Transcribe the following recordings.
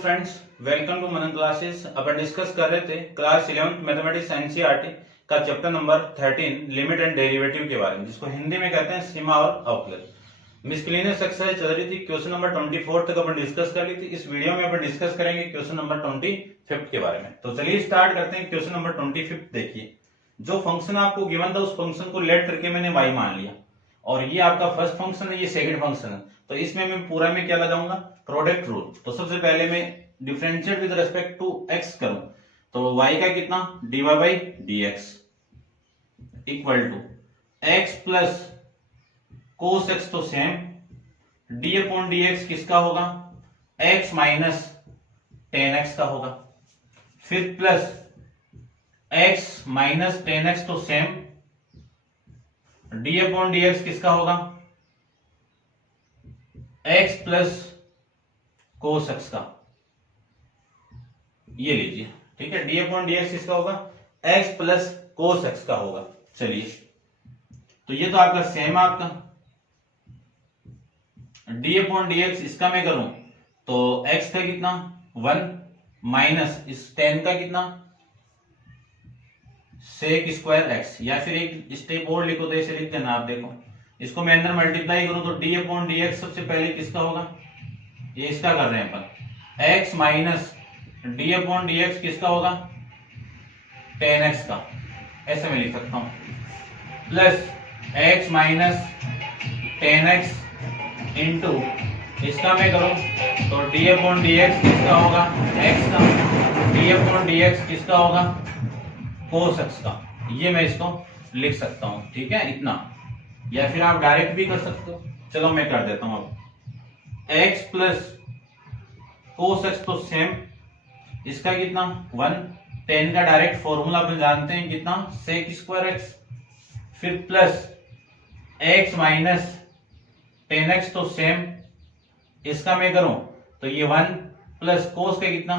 Friends, welcome to Manan classes. अपन discuss कर रहे थे क्लास 11th मैथमेटिक्स एनसीईआरटी का chapter number 13 limit and derivative के बारे में, जिसको हिंदी में कहते हैं सीमा और अवकलन। मिसक्लेनियस एक्सरसाइज चल रही थी, क्वेश्चन नंबर 24 तक अपन डिस्कस कर ली थी। इस वीडियो में अपन डिस्कस करेंगे क्वेश्चन नंबर 25 के बारे में। तो चलिए स्टार्ट करते हैं। क्वेश्चन नंबर 25 देखिए, जो फंक्शन आपको गिवन था उस फंक्शन को लेट करके मैंने y मान लिया, और ये आपका फर्स्ट फंक्शन है, ये सेकंड फंक्शन है। तो इसमें मैं पूरा में क्या लगाऊंगा, प्रोडक्ट रूल। तो सबसे पहले मैं differentiate with respect to x करूं, तो y का कितना dy by dx equal to x plus cos x, तो सेम d अपॉन dx किसका होगा, x माइनस टेन एक्स का होगा। फिर plus x minus ten x, तो सेम d अपॉन dx किसका होगा, x प्लस cos x का। ये लीजिए, ठीक है, d अपॉन dx किसका होगा, x प्लस cos x का होगा। चलिए, तो ये तो आपका सेम आपका d अपॉन dx, इसका मैं करूं तो x का कितना 1 माइनस इस 10 का कितना सेक स्क्वायर x, या फिर एक स्टेप और लिखो तो ऐसे लिख देना आप। देखो, इसको मैं अंदर मल्टीप्लाई करूं तो d अपॉन dx सबसे पहले किसका होगा, ये इसका कर रहे हैं अपन, x minus d upon dx किसका होगा, 10x का। ऐसे मैं लिख सकता हूं, plus x minus 10x into इसका मैं करूं तो d अपॉन dx किसका होगा, x का, d अपॉन dx किसका होगा, cos x का। ये मैं इसको लिख सकता हूं, ठीक है, इतना। या फिर आप डायरेक्ट भी कर सकते हो। चलो मैं कर देता हूं। अब x प्लस cos x, तो सेम इसका कितना 1, 10 का डायरेक्ट फॉर्मूला अपन जानते हैं कितना, सेक स्क्वायर x। फिर प्लस x माइनस 10x, तो सेम इसका मैं करूं तो ये 1 प्लस cos का कितना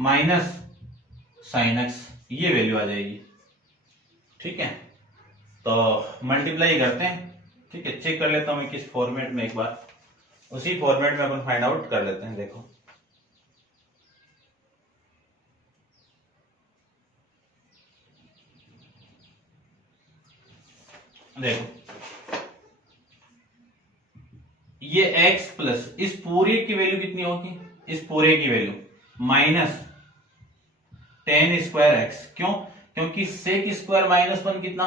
माइनस साइन x, ये वैल्यू आ जाएगी, ठीक है। तो मल्टीप्लाई करते हैं, ठीक है। चेक कर लेता हूं मैं किस फॉर्मेट में, एक बार उसी फॉर्मेट में अपन फाइंड आउट कर लेते हैं। देखो, ये x प्लस इस पूरे की वैल्यू कितनी होगी, इस पूरे की वैल्यू माइनस 10 स्क्वायर एक्स। क्यों, क्योंकि सेक स्क्वायर माइनस 1 कितना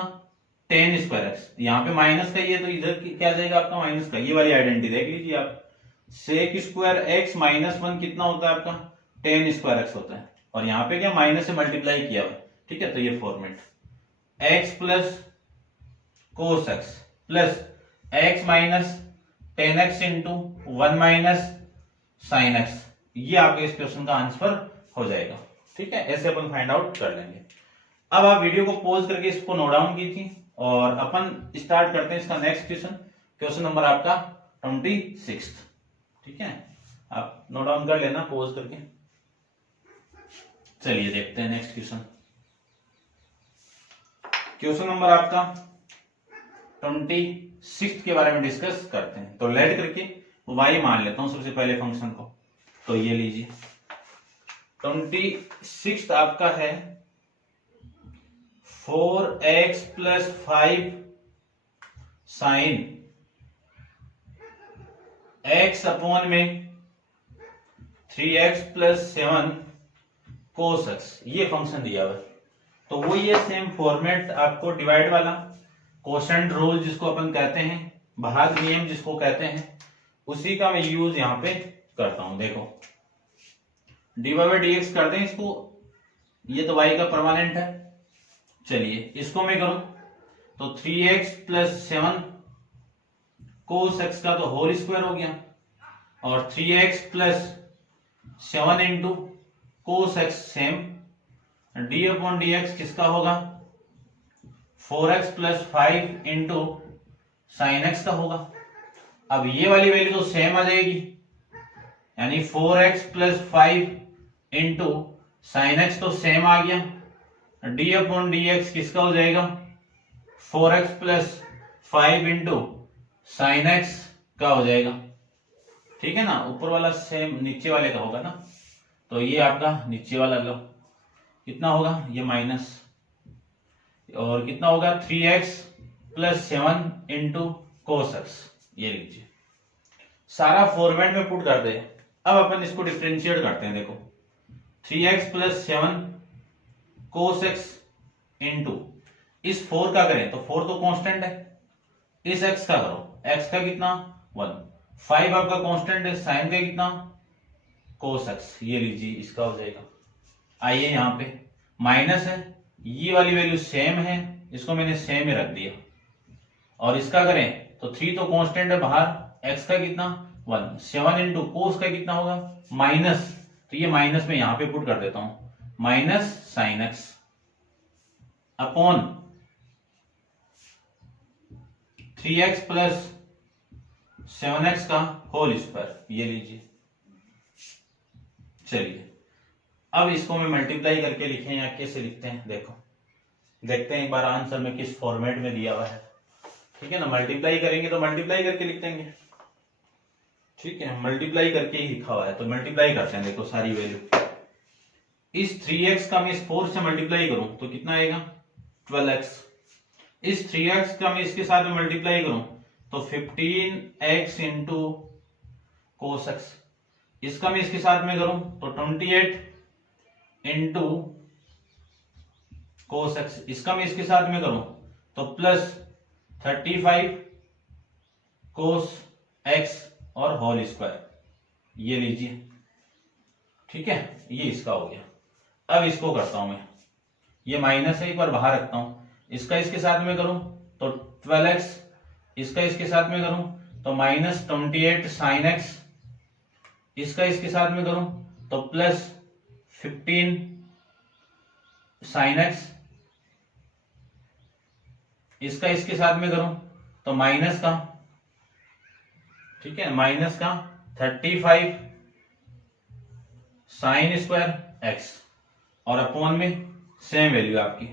10 स्क्वायर एक्स। यहाँ पे माइनस का ये, तो इधर क्या जाएगा आपका माइनस का। ये वाली आइडेंटिटी देख लीजिए आप, सेक स्क्वायर एक्स माइनस 1 कितना होता है आपका 10 स्क्वायर एक्स होता है, और यहाँ पे क्या माइनस से मल्टीप्लाई किया हुआ, ठीक है। तो ये format x plus cos x plus x minus 10x into 1 minus sine x, ये आपके इस क्वेश्चन का आंसर हो जाएगा, ठीक है। ऐसे अपन फाइंड आउट कर लेंगे। अब आप वीडियो को पॉज करके इसको नोट डाउन कीजिए, और अपन स्टार्ट करते हैं इसका नेक्स्ट क्वेश्चन। क्वेश्चन नंबर आपका 26, ठीक है। आप नोट डाउन कर लेना पॉज करके। चलिए देखते हैं नेक्स्ट क्वेश्चन। क्वेश्चन नंबर आपका 26 के बारे में डिस्कस करते हैं। तो लेट करके y मान लेता हूं सबसे पहले फंक्शन को। तो ये लीजिए, 26 आपका है 4x plus 5 sign x upon में 3x प्लस 7 कोस x, ये फंक्शन दिया हुआ है। तो वो ये सेम फॉर्मेट आपको डिवाइड वाला, कोशेंट रूल जिसको अपन कहते हैं, भाग नियम जिसको कहते हैं, उसी का मैं यूज यहां पे करता हूं। देखो, dy बाई dx कर दें इसको, ये तो y का परमानेंट है। चलिए इसको मैं करूं तो 3x प्लस 7 कोस x का तो होल स्क्वायर हो गया, और 3x प्लस 7 इंटू कोस x same, d upon dx किसका होगा 4x plus 5 into sine x का होगा। अब ये वाली वैल्यू तो सेम आ जाएगी, यानी 4x plus 5 into sine x तो सेम आ गया, d अपॉन dx किसका हो जाएगा 4x plus 5 into sine x का हो जाएगा, ठीक है ना, ऊपर वाला सेम नीचे वाले का होगा ना, तो ये आपका नीचे वाला लो, कितना होगा ये माइनस, और कितना होगा 3x plus 7 into cos x, ये लीजिए सारा फॉर्मेट में पुट कर दे। अब अपन इसको डिफरेंशिएट करते हैं, देखो 3x plus 7 cos x into इस 4 का करें तो 4 तो कांस्टेंट है, इस x का करो, x का कितना 1, 5 आपका कांस्टेंट है, साइन का कितना कोस एक्स, ये लीजिए इसका हो जाएगा। आइए यहाँ पे माइनस है, ये वाली वैल्यू सेम है, इसको मैंने सेम ही रख दिया, और इसका करें तो 3 तो कांस्टेंट है बाहर, x का कितना 1, 7 इंटू कोस का कितना होगा माइनस, तो ये माइनस में यहां पे पुट कर देता हूं, minus sine x upon 3x plus 7x का होल स्क्वायर, ये लीजिए। चलिए अब इसको मैं मल्टीप्लाई करके लिखें या कैसे लिखते हैं, देखो देखते हैं एक बार आंसर में किस फॉर्मेट में दिया हुआ है। ठीक है ना, मल्टीप्लाई करेंगे तो मल्टीप्लाई करके लिख देंगे, ठीक है, मल्टीप्लाई करके ही लिखा हुआ है तो मल्टीप्लाई करते हैं। देखो सारी वैल्यू, इस 3x का मैं इस 4 से मल्टीप्लाई करूं तो कितना आएगा 12x, इस 3x का मैं इसके साथ में मल्टीप्लाई करूं तो 15x इंटू कोस एक्स, इसका मैं इसके साथ में करूं तो 28 इंटू कोस एक्स, इसका मैं इसके साथ में करूं तो प्लस 35 कोस एक्स और होल स्क्वायर, ये लीजिए। ठीक है, ये इसका हो गया। अब इसको करता हूं मैं, ये माइनस है एक बार बाहर रखता हूं, इसका इसके साथ में करूं तो 12x, इसका इसके साथ में करूं तो माइनस 28 साइन एक्स, इसका इसके साथ में करूं तो प्लस 15 साइन एक्स, इसका इसके साथ में करूं तो माइनस का, ठीक है, माइनस का 35 साइन स्क्वायर एक्स, और अपॉन में सेम वैल्यू आपकी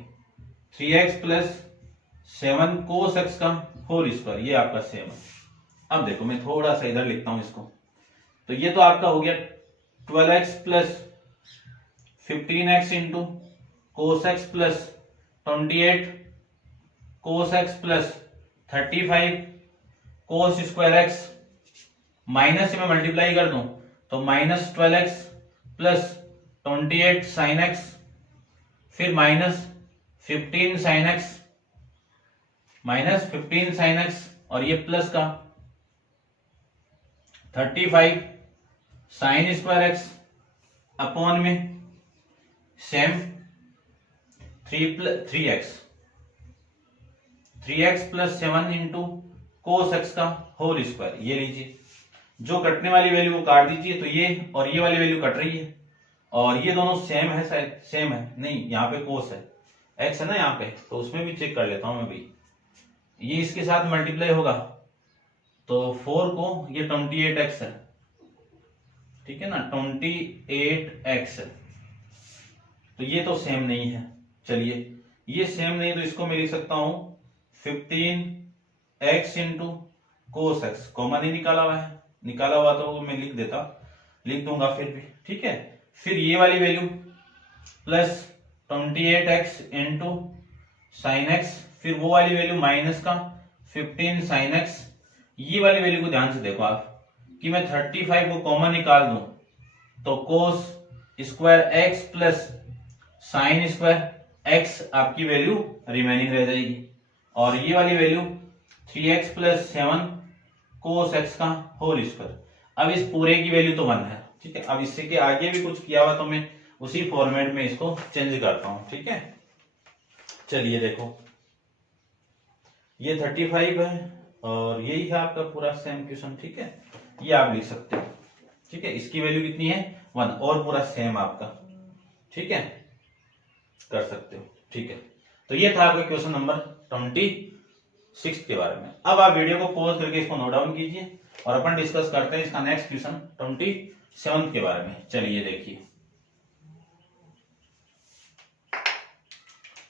3x प्लस 7 कोस एक्स का होल स्क्वायर, ये आपका सेम है। अब देखो मैं थोड़ा सा इधर लिखता हूं इसको, तो ये तो आपका हो गया 12x plus 15x into cos x plus 28 cos x plus 35 cos square x, minus से मैं मल्टीप्लाई कर दूं तो minus 12x plus 28 sine x, फिर minus 15 sine x, minus 15 sine x, और ये प्लस का 35 साइन स्क्वायर एक्स अपॉन में same 3x plus 7 into cos x का होल स्क्वायर, ये लीजिए। जो कटने वाली वैल्यू वो काट दीजिए, तो ये और ये वाली वैल्यू कट रही है, और ये दोनों सेम है, शायद सेम है, नहीं यहाँ पे कोस है, एक्स है ना यहाँ पे, तो उसमें भी चेक कर लेता हूं मैं भी, ये इसके साथ मल्टीप्लाई होगा तो 4 को ये 28x है, ठीक है ना, 28x है, तो ये तो सेम नहीं है। चलिए ये सेम नहीं तो इसको मैं लिख सकता हूं 15x into cos x, common ही निकाला हुआ है, निकाला हुआ तो मैं लिख दूंगा फिर भी, ठीक है। फिर ये वाली value plus 28x into sine x, फिर वो वाली वैल्यू माइनस का 15 साइन एक्स। ये वाली वैल्यू को ध्यान से देखो आप कि मैं 35 को कॉमन निकाल दूं तो कोस square x plus sign square x आपकी वैल्यू रिमेनिंग रह जाएगी, और ये वाली वैल्यू 3x प्लस 7 कोस एक्स का होल स्क्वायर। अब इस पूरे की वैल्यू तो 1 है, ठीक है। अब इससे के आगे भी कुछ किया हुआ तो मैं उसी फॉर्मेट में इसको चेंज करता हूं, ठीक है। चलिए देखो ये 35 है और यही है आपका पूरा सेम क्वेश्चन, ठीक है। ये आप लिख सकते हो, ठीक है। इसकी वैल्यू कितनी है 1, और पूरा सेम आपका, ठीक है, कर सकते हो, ठीक है। तो ये था आपका क्वेश्चन नंबर 26 के बारे में। अब आप वीडियो को पॉज करके इसको नोट डाउन कीजिए और अपन डिस्कस करते हैं इसका नेक्स्ट क्वेश्चन 27 के बारे में। चलिए देखिए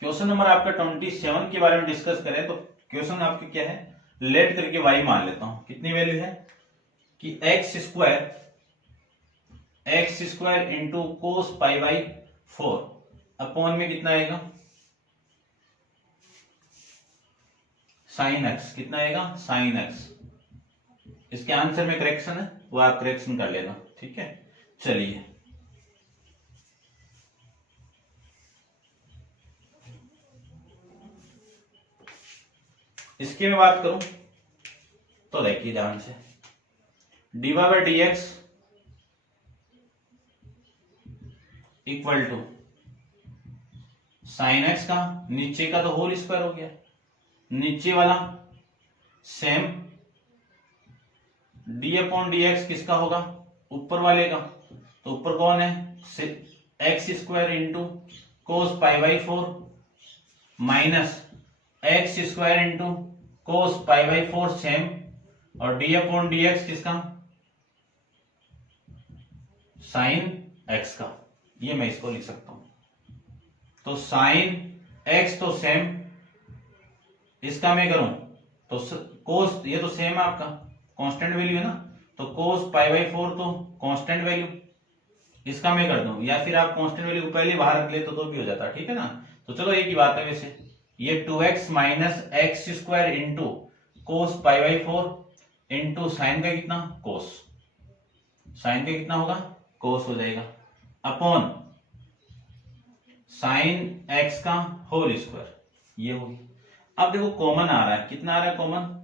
क्वेश्चन नंबर आपका 27 के बारे में डिस्कस करें तो क्वेश्चन आपके क्या है, लेट करके y मान लेता हूं, कितनी वैल्यू है कि x square into cos pi by 4 upon में कितना आएगा साइन एक्स, कितना आएगा साइन एक्स। इसके आंसर में करेक्शन है, वो आप करेक्शन कर लेना, ठीक है। चलिए इसकी मैं बात करूं तो देखिए ध्यान से, dy by d x equal to sine x का नीचे का तो होल स्क्वायर हो गया, नीचे वाला same D upon D x किसका होगा ऊपर वाले का, तो ऊपर कौन है x square into cos pi by 4 minus x square into cos pi by 4 same, और डी अपॉन डी एक्स किसका साइन एक्स का, ये मैं इसको लिख सकता हूं। तो साइन एक्स तो सेम, इसका मैं करूं तो कोस, ये तो सेम है आपका कांस्टेंट वैल्यू है ना, तो कोस पाई बाई 4 तो कांस्टेंट वैल्यू, इसका मैं कर दूं, या फिर आप कांस्टेंट वैल्यू को पहले बाहर रख ले तो भी हो जाता, ठीक है ना। तो चलो एक ही बात है वैसे, ये 2x minus x square into cos pi by 4 into sine का कितना कोस, साइन का कितना होगा कोस हो जाएगा, अपॉन साइन एक्स का होल स्क्वायर, ये होगी। अब देखो कॉमन आ रहा है, कितना आ रहा है कॉमन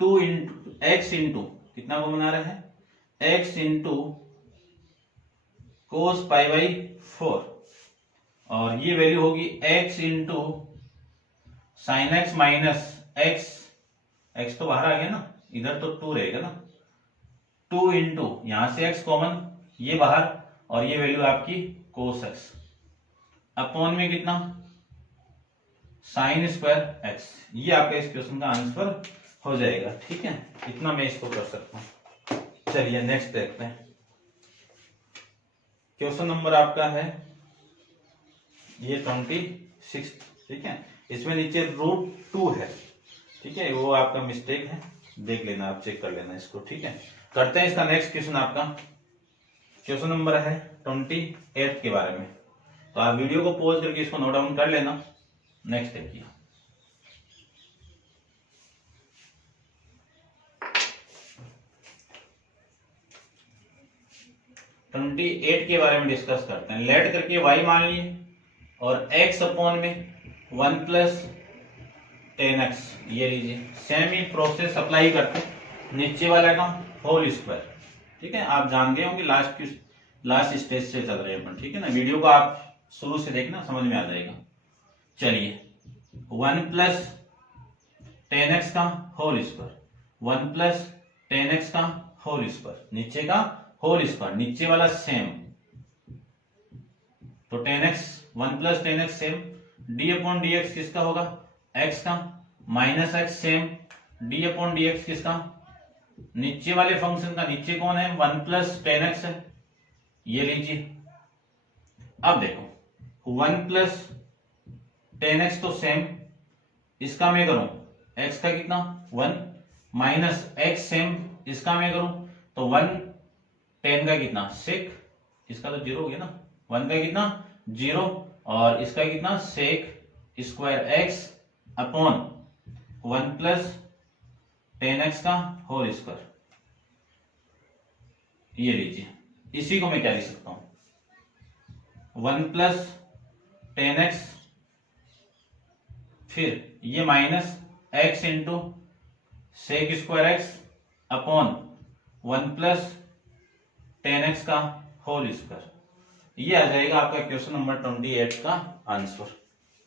2 इंटू एक्स इंटू कितना कॉमन आ रहा है x into cos pi by 4, और ये वैल्यू होगी x into sine x minus x, x तो बाहर आ गया ना, इधर तो 2 रहेगा ना, 2 इंटू यहां से x कॉमन ये बाहर, और ये वैल्यू आपकी कोस एक्स अपॉन में कितना साइन स्क्वायर एक्स, ये आपका इस क्वेश्चन का आंसर हो जाएगा, ठीक है। इतना मैं इसको कर सकता हूं। चलिए नेक्स्ट देखते हैं, क्वेश्चन नंबर आपका है ये 26, ठीक है। इसमें नीचे √2 है, ठीक है, वो आपका मिस्टेक है, देख लेना आप, चेक कर लेना इसको, ठीक है। करते हैं इसका नेक्स्ट क्वेश्चन, आपका क्वेश्चन नंबर है 28 के बारे में, तो आप वीडियो को पॉज करके इसको नोट डाउन कर लेना। नेक्स्ट देखिए, ट्वेंटी 28 के बारे में डिस्कस करते हैं। लेट करके y मान लिए और x अपॉन में 1 प्लस 10x, ये लीजिए, सेम ही प्रोसेस अप्लाई करते हैं, नीचे वाला का होल स्क्वायर, ठीक है। आप जान गए होंगे लास्ट स्टेज से चल रहे हैं अपन, ठीक है ना। वीडियो को आप शुरू से देखना, समझ में आ जाएगा। चलिए 1 प्लस 10x का होल स्क्वायर, 1 प्लस 10x का होल स्क्वायर, नीचे का होल स्क्वायर, नीचे वाला सेम, तो 10x 1 plus 10x same, D upon D x किसका होगा x का, minus x same, D upon D x किसका नीचे वाले फंक्शन का, नीचे कौन है 1 प्लस 10x है, ये लीजिए। अब देखो 1 प्लस 10x तो सेम, इसका मैं करूं x का कितना 1 माइनस x सेम, इसका मैं करूं तो 1 10 का कितना 6, इसका तो 0 हो गया ना, 1 का कितना 0, और इसका कितना sec square x upon 1 plus 10x का होल स्क्वायर, ये लीजिए। इसी को मैं क्या लिख सकता हूं 1 प्लस 10x, फिर ये minus x into sec square x upon 1 plus 10x का होल स्क्वायर, ये आ जाएगा आपका क्वेश्चन नंबर 28 का आंसर।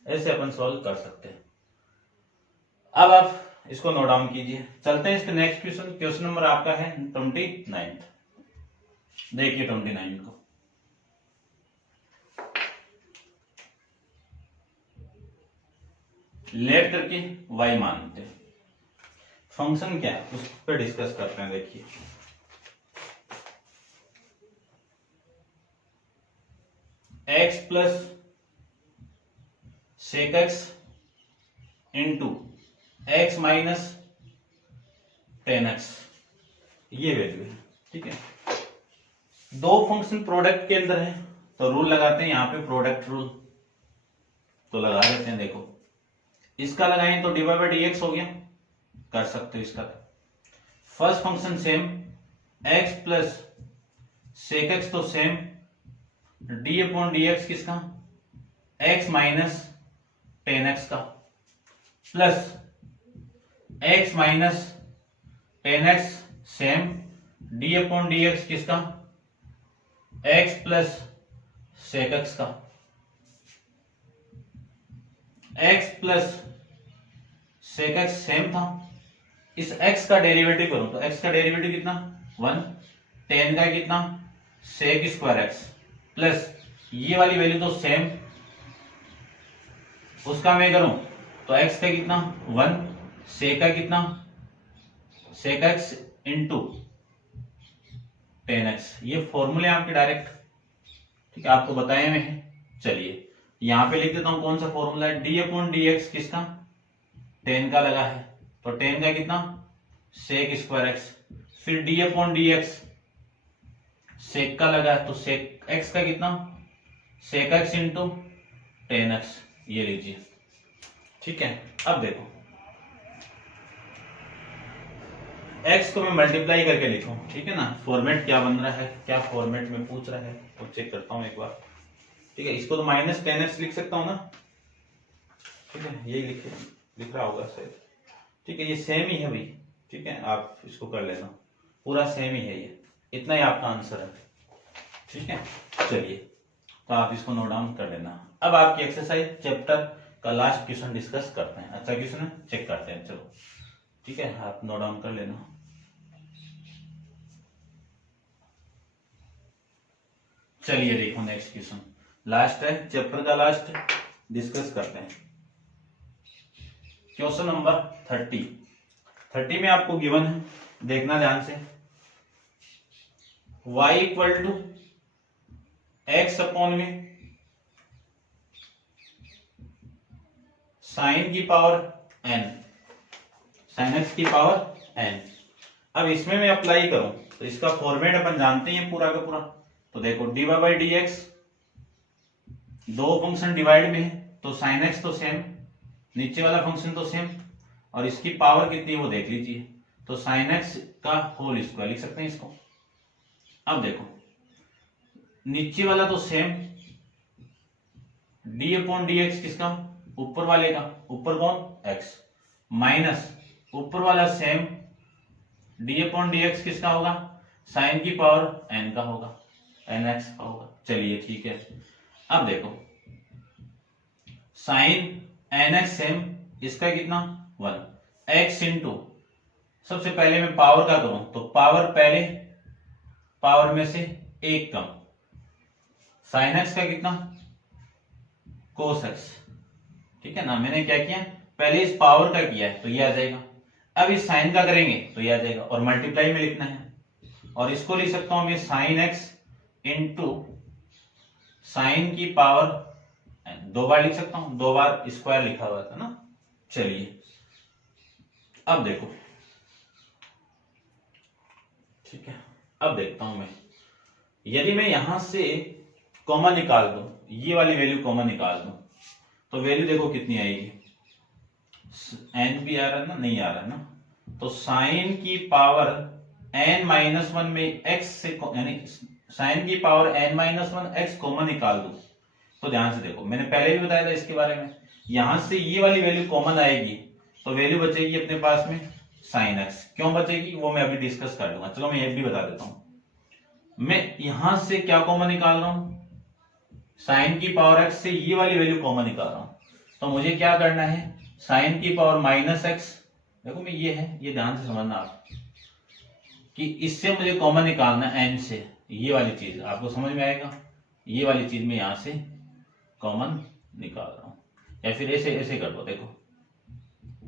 ऐसे अपन सॉल्व कर सकते हैं। अब आप इसको नोट डाउन कीजिए। चलते हैं इसके नेक्स्ट क्वेश्चन, क्वेश्चन नंबर आपका है 29। देखिए 29 को, लेट करके y मानते हैं, फंक्शन क्या है उस पर डिस्कस करते हैं। देखिए x plus sec x into x minus 10x, ये वैल्यू है। ठीक है, दो फंक्शन प्रोडक्ट के अंदर है तो रूल लगाते हैं यहाँ पे प्रोडक्ट रूल, तो लगा देते हैं। देखो इसका लगाएं तो डिवाइड बाई dx हो गया, कर सकते हो इसका। First function same, x plus sec x तो same, D upon D x किसका, x माइनस टेन एक्स का, plus x minus ten x same, D upon D x किसका, x प्लस सेक एक्स का, x plus sec x same था। इस x का derivative करूं तो x का डेरिवेटिव कितना 1, टेन का कितना सेक स्क्वायर एक्स, प्लस ये वाली वैल्यू तो सेम, उसका मैं करूं तो x का कितना 1, सेक का कितना sec x into tan x. ये फॉर्मूले आपके डायरेक्ट, ठीक है, आपको बताए हुए हैं। चलिए यहां पे लिख देता हूं कौन सा फॉर्मूला है, डी अपॉन डी एक्स किसका, टेन का लगा है तो टेन का कितना सेक स्क्वायर एक्स, फिर d upon D x sec का लगा है तो सेक एक्स का कितना sec x into tan x, ये लीजिए। ठीक है, अब देखो x को मैं मल्टीप्लाई करके लिखूं, ठीक है ना, फॉर्मेट क्या बन रहा है, क्या फॉर्मेट में पूछ रहा है वो चेक करता हूं एक बार। ठीक है, इसको तो माइनस टेन एक्स लिख सकता हूं ना, ठीक है, यही लिख रहा होगा शायद। ठीक है, ये सेम ही है भाई, ठीक है, आप इसको कर लेना, पूरा सेम ही है, ये इतना ही आपका आंसर है। ठीक है, चलिए तो आप इसको नोट डाउन कर लेना। अब आपकी एक्सरसाइज चैप्टर का लास्ट क्वेश्चन डिस्कस करते हैं। अच्छा क्वेश्चन है, चेक करते हैं, चलो। ठीक है, आप नोट डाउन कर लेना। चलिए देखो नेक्स्ट क्वेश्चन, लास्ट है चैप्टर का, लास्ट डिस्कस करते हैं। क्वेश्चन नंबर 30 में आपको गिवन है, देखना ध्यान से, y equal to x upon में साइन की पावर n, साइन एक्स की पावर n। अब इसमें मैं अप्लाई करूं तो इसका फॉर्मेट अपन जानते हैं पूरा का पूरा, तो देखो d y by d x, दो फंक्शन डिवाइड में है तो साइन एक्स तो सेम, नीचे वाला फंक्शन तो सेम, और इसकी पावर कितनी है वो देख लीजिए, तो साइन एक्स का होल स्क्वायर लिख सकते हैं इसको। अब देखो नीचे वाला तो same, D upon D x किसका, ऊपर वाले का, ऊपर कौन एक्स, माइनस ऊपर वाला same, D upon D x किसका होगा, साइन की पावर एन का होगा, एन एक्स का होगा। चलिए ठीक है, अब देखो साइन एन एक्स सेम, इसका कितना 1, एक्स इंटू, सबसे पहले मैं पावर का करूं तो पावर पहले, पावर में से एक कम, साइन एक्स का कितना कोस एक्स। ठीक है ना, मैंने क्या किया, पहले इस पावर का किया है तो ये आ जाएगा, अब इस साइन का करेंगे तो ये आ जाएगा, और मल्टीप्लाई में लिखना है, और इसको लिख सकता हूं मैं साइन एक्स इंटू साइन की पावर, दो बार लिख सकता हूं, दो बार स्क्वायर लिखा हुआ था ना। चलिए अब देखो, ठीक है, अब देखता हूं मैं, यदि मैं यहां से कॉमन निकाल दूं, ये वाली वैल्यू कॉमन निकाल दूं तो वैल्यू देखो कितनी आएगी, एन भी आ रहा है ना, नहीं आ रहा है ना, तो साइन की पावर n माइनस वन में x से, यानी साइन की power n minus one x common निकाल दूं तो ध्यान से देखो, मैंने पहले भी बताया था इसके बारे में, यहां से ये वाली वैल्यू कॉमन आएगी तो वैल्यू बचेगी अपने पास में साइन एक्स। क्यों बचेगी वो मैं अभी डिस्कस कर लूंगा, चलो मैं ये भी बता देता हूं। मैं यहां से क्या कॉमन निकाल रहा हूं, साइन की पावर एक्स से ये वाली वैल्यू कॉमन निकाल रहा हूं, तो मुझे क्या करना है, साइन की पावर माइनस एक्स, देखो मैं ये है, ये ध्यान से समझना आप, कि इससे मुझे कॉमन निकालना एन से, ये वाली चीज आपको समझ में आएगा, ये वाली चीज मैं यहां से कॉमन निकाल रहा हूं, या फिर ऐसे ऐसे कर दो, देखो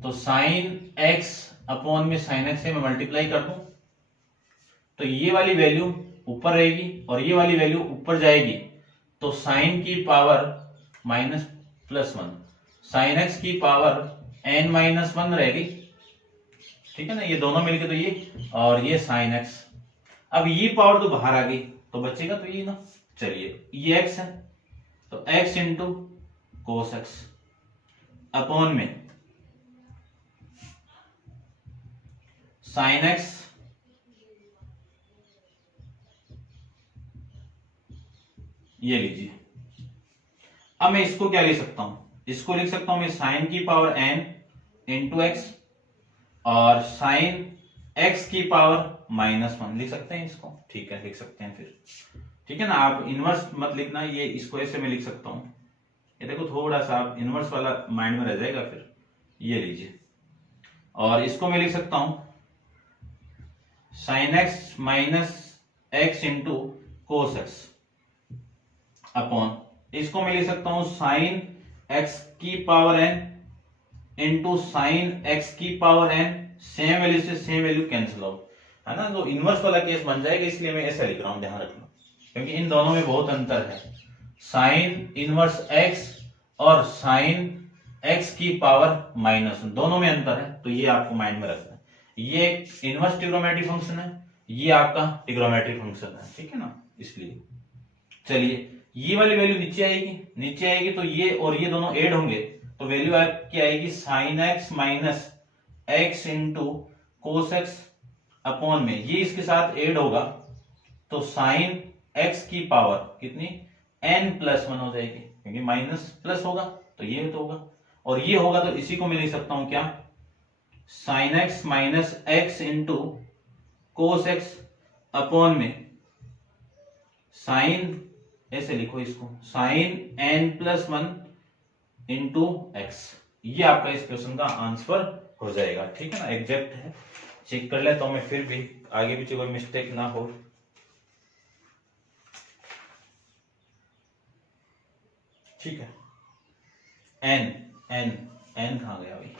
तो साइन एक्स अपॉन में साइन एक्स से मैं मल्टीप्लाई कर दूं तो ये वाली वैल्यू ऊपर रहेगी और ये वाली वैल्यू ऊपर जाएगी, तो साइन की power minus plus one, sign x की पावर n माइनस वन रहेगी। ठीक ठीक है ना, ये दोनों मिलके तो ये और ये साइन एक्स। अब ये पावर तो बाहर आ गई तो बचेगा तो ये ना, चलिए ये एक्स है तो x into cos x upon में साइन एक्स ये लीजिए। अब मैं इसको क्या लिख सकता हूं, इसको लिख सकता हूं मैं साइन की पावर n इंटू एक्स और साइन x की पावर -1 लिख सकते हैं इसको। ठीक है, लिख सकते हैं फिर। ठीक है ना, आप इनवर्स मत लिखना, ये इसको ऐसे में लिख सकता हूं। ये देखो थोड़ा सा आप इनवर्स वाला माइंड में रह जाएगा फिर। ये लीजिए और इसको मैं लिख सकता हूं sign x minus x into cos x upon, इसको मैं लिख सकता हूं साइन एक्स की power n into sine x की पावर n, सेम वैल्यू से सेम वैल्यू कैंसिल आउट, है ना। तो इनवर्स वाला केस बन जाएगा, इसलिए मैं ऐसा लिख रहा हूं, ध्यान रखना, क्योंकि इन दोनों में बहुत अंतर है। साइन इनवर्स एक्स और साइन एक्स की पावर -1 दोनों में अंतर है, तो ये आपको माइंड में रखना है। ये एक इनवर्स ट्रिग्नोमेट्रिक फंक्शन है, ये आपका ट्रिग्नोमेट्रिक फंक्शन है, ठीक है ना। इसलिए चलिए ये वाली वैल्यू नीचे आएगी तो ये और ये दोनों ऐड होंगे तो वैल्यू आपकी आएगी sign x minus x into cos x upon में, ये इसके साथ ऐड होगा तो साइन एक्स की पावर कितनी n+1 हो जाएगी, क्योंकि माइनस प्लस होगा तो ये तो होगा, और ये होगा तो इसी को मैं लिख सकता हूं क्या, sign x minus x into cos x upon में साइन, ऐसे लिखो इसको, साइन n+1 इंटू एक्स। ये आपका इस क्वेश्चन का आंसर हो जाएगा, ठीक है ना, एग्जैक्ट है। चेक कर लेता हूं मैं फिर भी, आगे पीछे कोई मिस्टेक ना हो। ठीक है, n कहां गया भाई,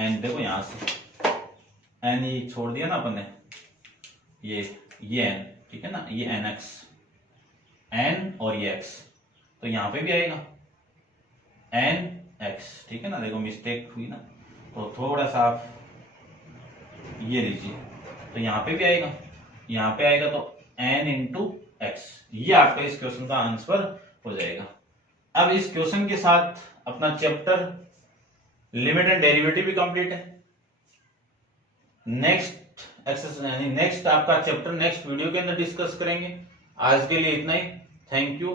n देखो यहां से n ये छोड़ दिया ना अपन ने, ये n, ठीक है ना, ये nx, n और ये x, तो यहां पे भी आएगा nx, ठीक है ना। देखो मिस्टेक हुई ना, तो थोड़ा सा आप ये लीजिए, तो यहां पे भी आएगा, यहां पे आएगा तो n इंटू एक्स। ये आपका इस क्वेश्चन का आंसर हो जाएगा। अब इस क्वेश्चन के साथ अपना चैप्टर लिमिट एंड डेरिवेटिव भी कंप्लीट है। नेक्स्ट एक्सरसाइज, नेक्स्ट आपका चैप्टर नेक्स्ट वीडियो के अंदर डिस्कस करेंगे। आज के लिए इतना ही, थैंक यू।